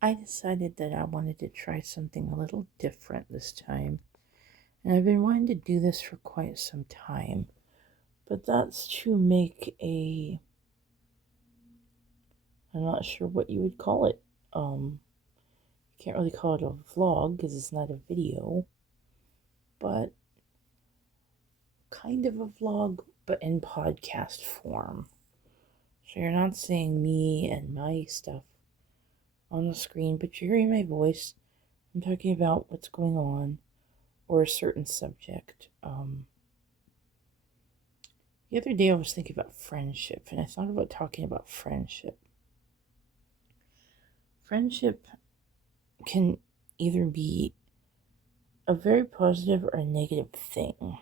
I decided that I wanted to try something a little different this time. And I've been wanting to do this for quite some time. But that's to make I'm not sure what you would call it. Can't really call it a vlog because it's not a video, but kind of a vlog, but in podcast form. So you're not seeing me and my stuff on the screen, but you're hearing my voice. I'm talking about what's going on or a certain subject. The other day I was thinking about friendship, and I thought about talking about friendship. Friendship can either be a very positive or a negative thing.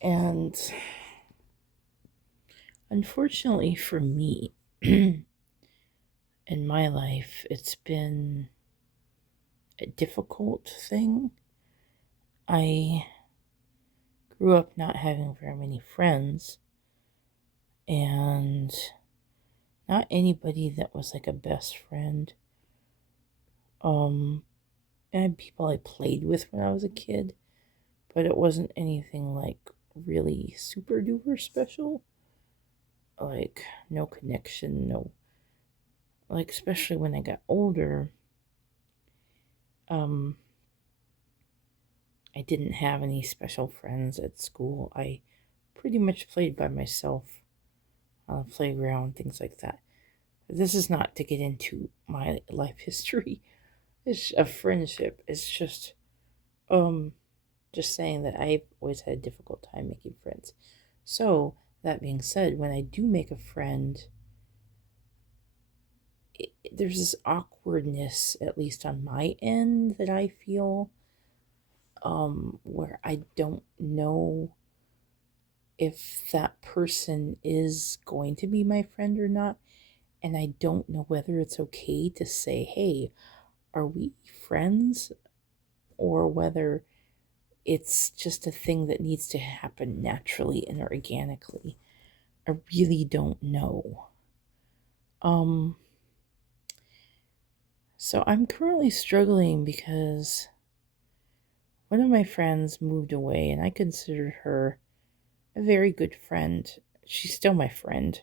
And unfortunately for me, in my life, it's been a difficult thing. I grew up not having very many friends, and not anybody that was like a best friend. I had people I played with when I was a kid, but it wasn't anything like really super duper special. Like, no connection, no. Like, especially when I got older, um, I didn't have any special friends at school. I pretty much played by myself on the playground, things like that. But this is not to get into my life history. It's a friendship. It's just saying that I've always had a difficult time making friends. So, that being said, when I do make a friend, there's this awkwardness, at least on my end, that I feel, where I don't know if that person is going to be my friend or not. And I don't know whether it's okay to say, hey, are we friends? Or whether it's just a thing that needs to happen naturally and organically. I really don't know. Um, so I'm currently struggling because one of my friends moved away, and I considered her a very good friend. She's still my friend,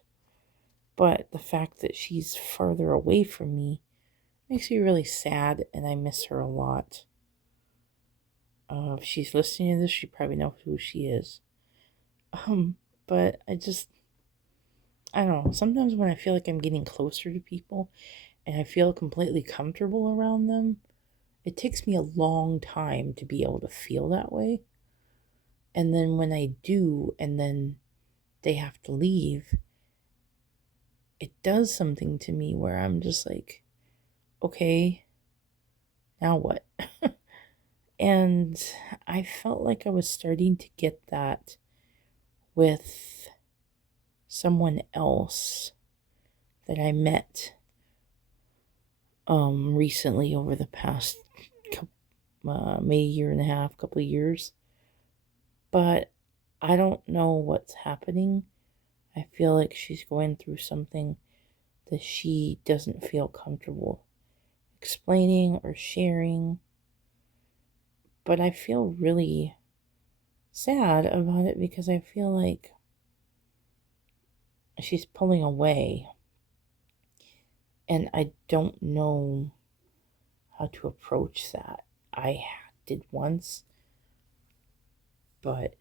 but the fact that she's farther away from me makes me really sad, and I miss her a lot. If she's listening to this, she probably knows who she is. But I don't know. Sometimes when I feel like I'm getting closer to people and I feel completely comfortable around them, it takes me a long time to be able to feel that way. And then when I do, and then they have to leave, it does something to me where I'm just like, okay, now what? And I felt like I was starting to get that with someone else that I met recently over the past maybe year and a half, couple of years. But I don't know what's happening. I feel like she's going through something that she doesn't feel comfortable explaining or sharing. But I feel really sad about it because I feel like she's pulling away. And I don't know how to approach that. I did once, but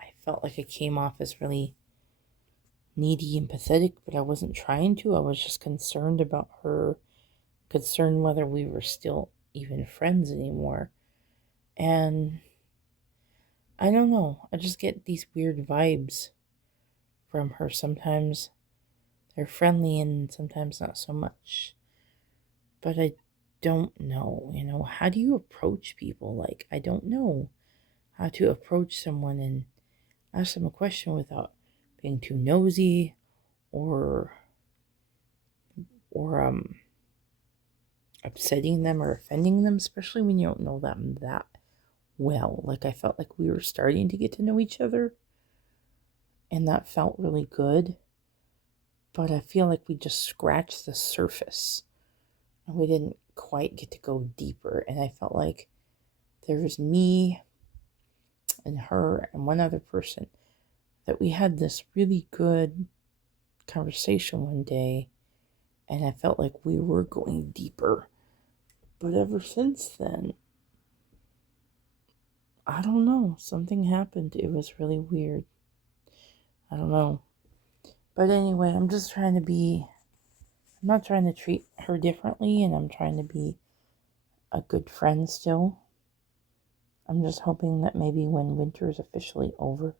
I felt like I came off as really needy and pathetic, but I wasn't trying to. I was just concerned about her, concerned whether we were still even friends anymore. And I don't know. I just get these weird vibes from her. Sometimes they're friendly and sometimes not so much. But I don't know, how do you approach people? Like, I don't know how to approach someone and ask them a question without being too nosy or or upsetting them or offending them, especially when you don't know them that well. Like, I felt like we were starting to get to know each other, and that felt really good. but I feel like we just scratched the surface and we didn't quite get to go deeper. And I felt like there was me and her and one other person that we had this really good conversation one day, and I felt like we were going deeper. But ever since then, I don't know, something happened. It was really weird. I don't know. But anyway, I'm not trying to treat her differently, and I'm trying to be a good friend still. I'm just hoping that maybe when winter is officially over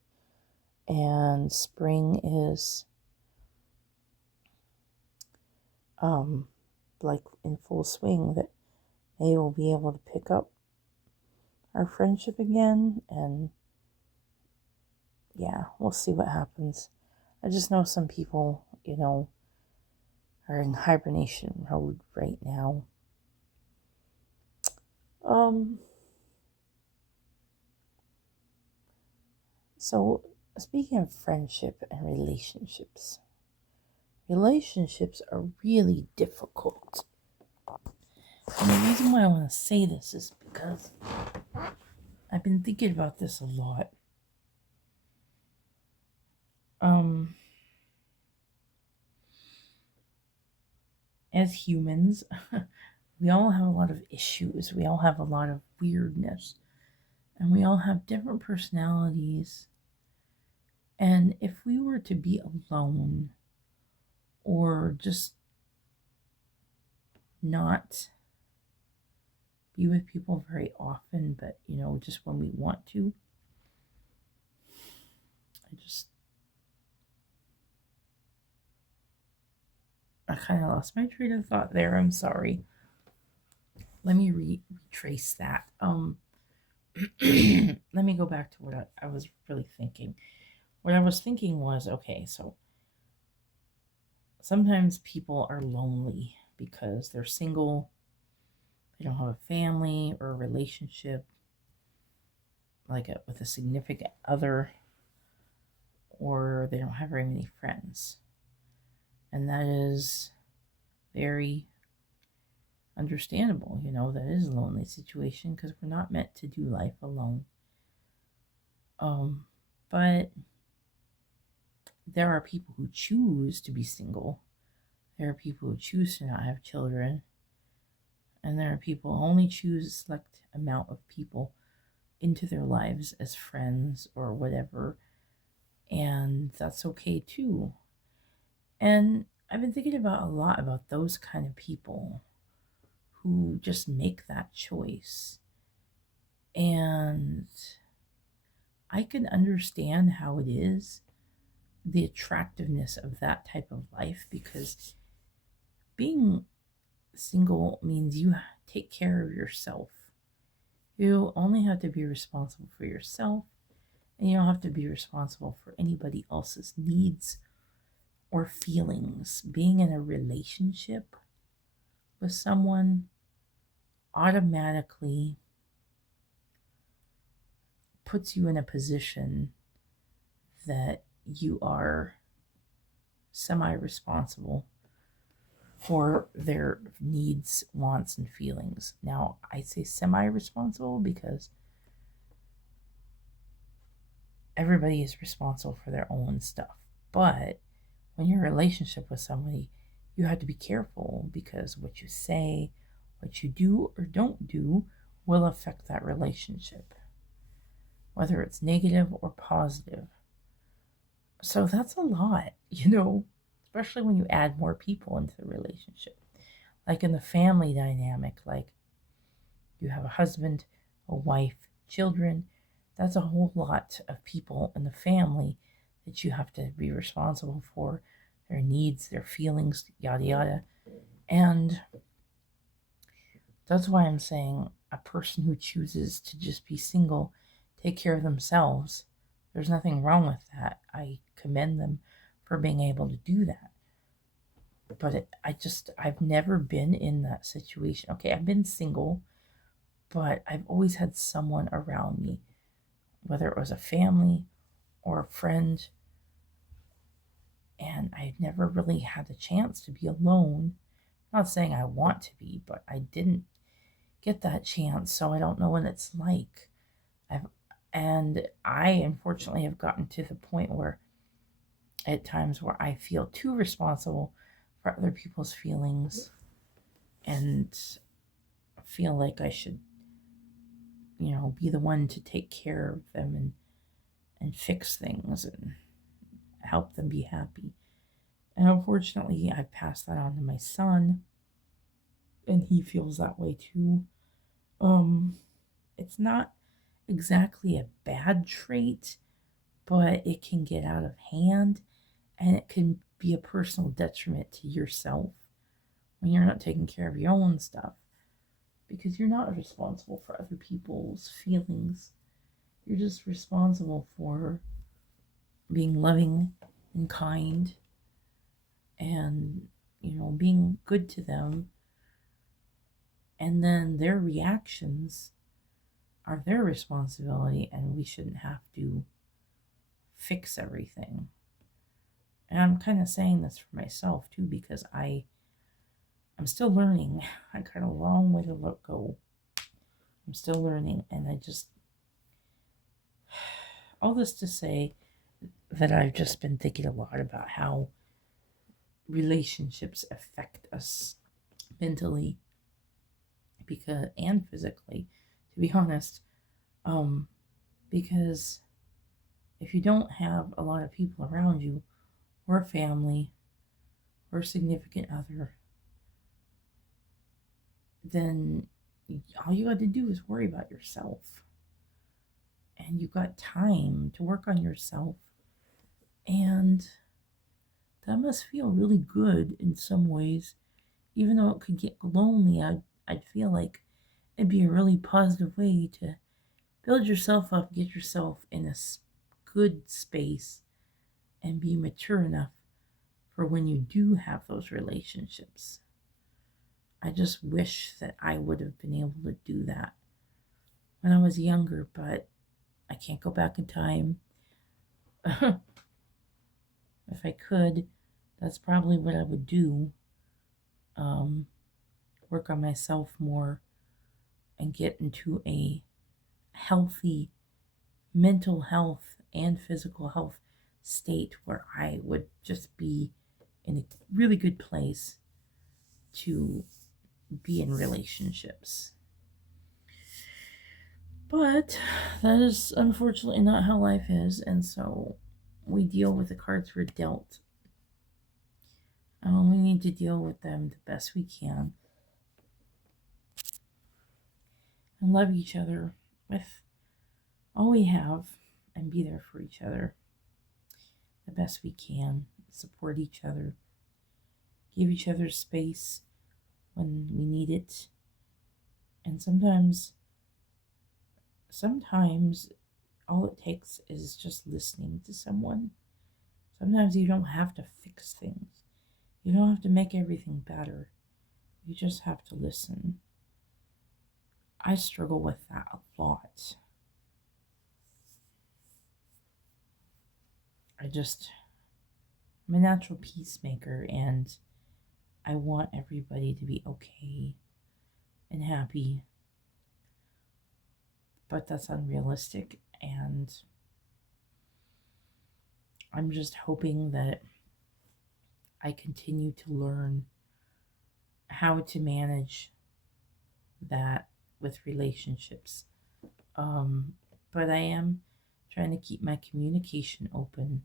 and spring is um like in full swing, that maybe we'll be able to pick up our friendship again. And yeah, we'll see what happens. I just know some people, are in hibernation mode right now. Um, so speaking of friendship and relationships are really difficult. And the reason why I want to say this is because I've been thinking about this a lot. As humans, we all have a lot of issues. We all have a lot of weirdness. And we all have different personalities. And if we were to be alone or just not be with people very often, but just when we want to, I kind of lost my train of thought there. I'm sorry. Let me retrace that. Let me go back to what I was really thinking. What I was thinking was, okay, so sometimes people are lonely because they're single, they don't have a family or a relationship with a significant other, or they don't have very many friends. And that is very understandable. That is a lonely situation because we're not meant to do life alone. But there are people who choose to be single. There are people who choose to not have children. And there are people who only choose a select amount of people into their lives as friends or whatever. And that's okay too. And I've been thinking about a lot about those kind of people who just make that choice. And I can understand how it is, the attractiveness of that type of life, because being single means you take care of yourself. You only have to be responsible for yourself, and you don't have to be responsible for anybody else's needs or feelings. Being in a relationship with someone automatically puts you in a position that you are semi responsible for their needs, wants, and feelings. Now, I say semi responsible because everybody is responsible for their own stuff. But when you're in a relationship with somebody, you have to be careful because what you say, what you do or don't do will affect that relationship, whether it's negative or positive. So that's a lot, especially when you add more people into the relationship. Like in the family dynamic, like you have a husband, a wife, children. That's a whole lot of people in the family that you have to be responsible for, their needs, their feelings, yada yada. And that's why I'm saying a person who chooses to just be single, take care of themselves, there's nothing wrong with that. I commend them for being able to do that. But I've never been in that situation. Okay, I've been single, but I've always had someone around me, whether it was a family or a friend. And I never really had the chance to be alone. Not saying I want to be, but I didn't get that chance, so I don't know what it's like. I've and I unfortunately have gotten to the point where at times where I feel too responsible for other people's feelings and feel like I should, be the one to take care of them and fix things and help them be happy. And unfortunately, I've passed that on to my son, and he feels that way too. Um, it's not exactly a bad trait, but it can get out of hand and it can be a personal detriment to yourself when you're not taking care of your own stuff because you're not responsible for other people's feelings. You're just responsible for being loving and kind and, being good to them. And then their reactions are their responsibility, and we shouldn't have to fix everything. And I'm kind of saying this for myself too because I'm still learning. I got a long way to go. I'm still learning, and all this to say that I've just been thinking a lot about how relationships affect us mentally and physically, to be honest. Um, because if you don't have a lot of people around you, or family, or significant other, then all you got to do is worry about yourself. And you got time to work on yourself. And that must feel really good in some ways. Even though it could get lonely, I'd feel like it'd be a really positive way to build yourself up, get yourself in a good space, and be mature enough for when you do have those relationships. I just wish that I would have been able to do that when I was younger, but I can't go back in time. If I could, that's probably what I would do. Um, Work on myself more and get into a healthy mental health and physical health state where I would just be in a really good place to be in relationships. But that is unfortunately not how life is, and so we deal with the cards we're dealt. We need to deal with them the best we can and love each other with all we have and be there for each other the best we can, support each other, give each other space when we need it. And sometimes all it takes is just listening to someone. Sometimes you don't have to fix things. You don't have to make everything better. You just have to listen. I struggle with that a lot. I'm a natural peacemaker and I want everybody to be okay and happy. But that's unrealistic, and I'm just hoping that I continue to learn how to manage that with relationships. Um, but I am trying to keep my communication open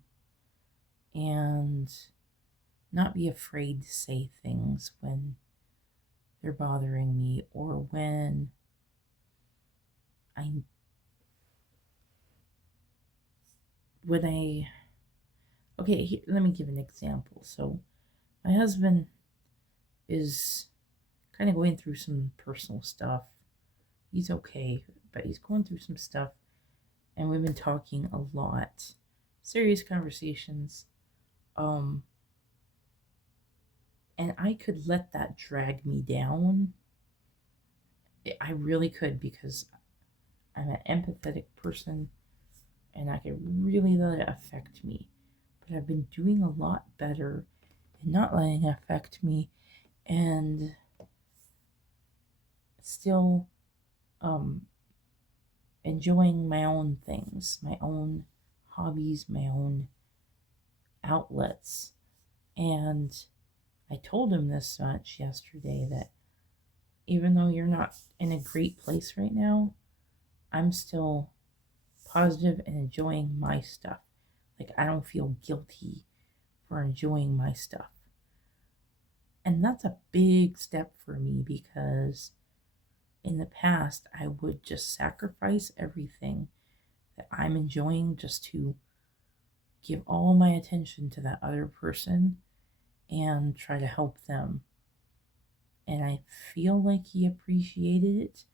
and not be afraid to say things when they're bothering me or I when I okay here, let me give an example. So my husband is kind of going through some personal stuff. He's okay, but he's going through some stuff, and we've been talking a lot, serious conversations. Um, and I could let that drag me down. I really could because I'm an empathetic person, and I could really let it affect me. but I've been doing a lot better and not letting it affect me, and still um, enjoying my own things, my own hobbies, my own outlets. And I told him this much yesterday, that even though you're not in a great place right now, I'm still positive and enjoying my stuff. Like, I don't feel guilty for enjoying my stuff. And that's a big step for me, because in the past, I would just sacrifice everything that I'm enjoying just to give all my attention to that other person and try to help them. And I feel like he appreciated it,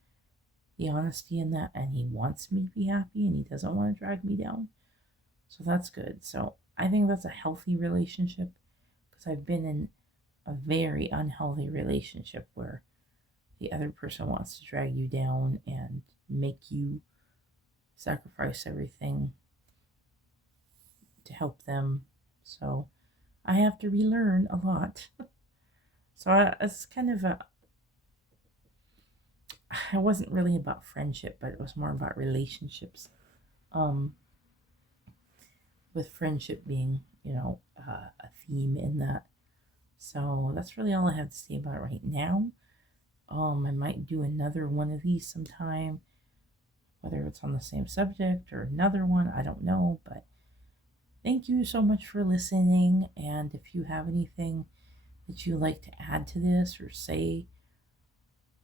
the honesty in that, and he wants me to be happy and he doesn't want to drag me down. So that's good. So I think that's a healthy relationship, because I've been in a very unhealthy relationship where the other person wants to drag you down and make you sacrifice everything to help them. So I have to relearn a lot. So it's kind of it wasn't really about friendship, but it was more about relationships. Um, with friendship being, a theme in that. So that's really all I have to say about it right now. I might do another one of these sometime, whether it's on the same subject or another one, I don't know. But thank you so much for listening. And if you have anything that you'd like to add to this or say,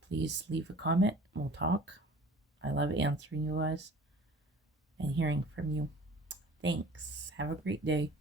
please leave a comment. We'll talk. I love answering you guys and hearing from you. Thanks. Have a great day.